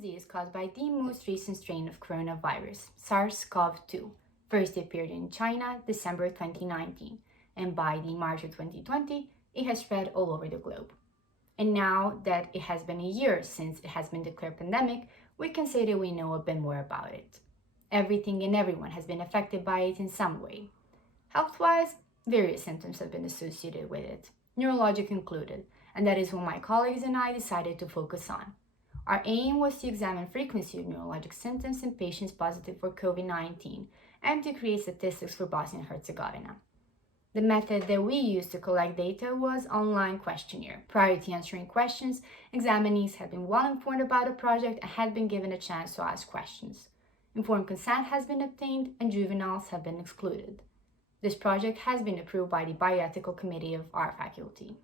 disease caused by the most recent strain of coronavirus, SARS-CoV-2, first appeared in China December 2019, and by the March of 2020, it has spread all over the globe. And now that it has been a year since it has been declared pandemic, we can say that we know a bit more about it. Everything and everyone has been affected by it in some way. Health-wise, various symptoms have been associated with it, neurologic included, and that is what my colleagues and I decided to focus on. Our aim was to examine frequency of neurologic symptoms in patients positive for COVID-19 and to create statistics for Bosnia and Herzegovina. The method that we used to collect data was online questionnaire. Prior to answering questions, examinees had been well informed about the project and had been given a chance to ask questions. Informed consent has been obtained and juveniles have been excluded. This project has been approved by the bioethical committee of our faculty.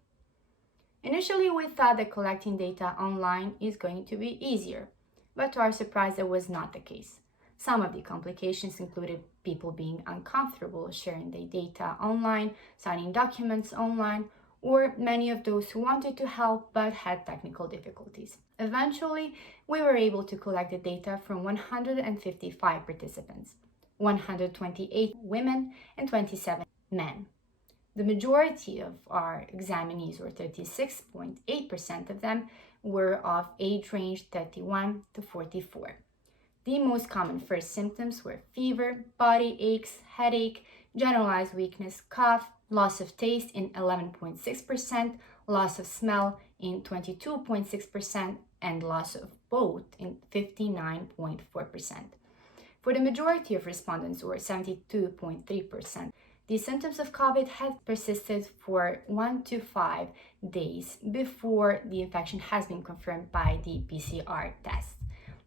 Initially, we thought that collecting data online is going to be easier, but to our surprise, that was not the case. Some of the complications included people being uncomfortable sharing their data online, signing documents online, or many of those who wanted to help but had technical difficulties. Eventually, we were able to collect the data from 155 participants, 128 women and 27 men. The majority of our examinees, or 36.8% of them, were of age range 31 to 44. The most common first symptoms were fever, body aches, headache, generalized weakness, cough, loss of taste in 11.6%, loss of smell in 22.6%, and loss of both in 59.4%. For the majority of respondents, or 72.3%, the symptoms of COVID had persisted for 1 to 5 days before the infection has been confirmed by the PCR test.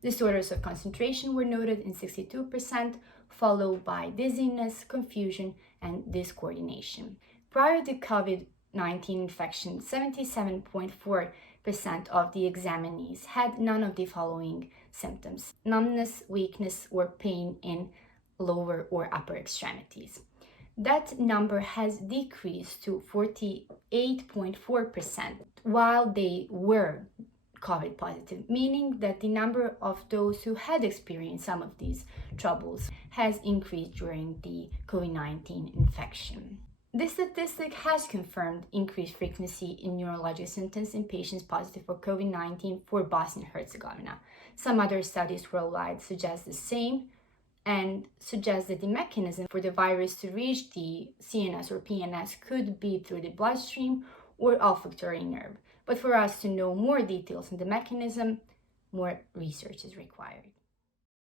Disorders of concentration were noted in 62%, followed by dizziness, confusion, and discoordination. Prior to COVID-19 infection, 77.4% of the examinees had none of the following symptoms: numbness, weakness, or pain in lower or upper extremities. That number has decreased to 48.4% while they were COVID positive, meaning that the number of those who had experienced some of these troubles has increased during the COVID-19 infection. This statistic has confirmed increased frequency in neurologic symptoms in patients positive for COVID-19 for Bosnia and Herzegovina. Some other studies worldwide suggest the same and suggest that the mechanism for the virus to reach the CNS or PNS could be through the bloodstream or olfactory nerve. But for us to know more details on the mechanism, more research is required.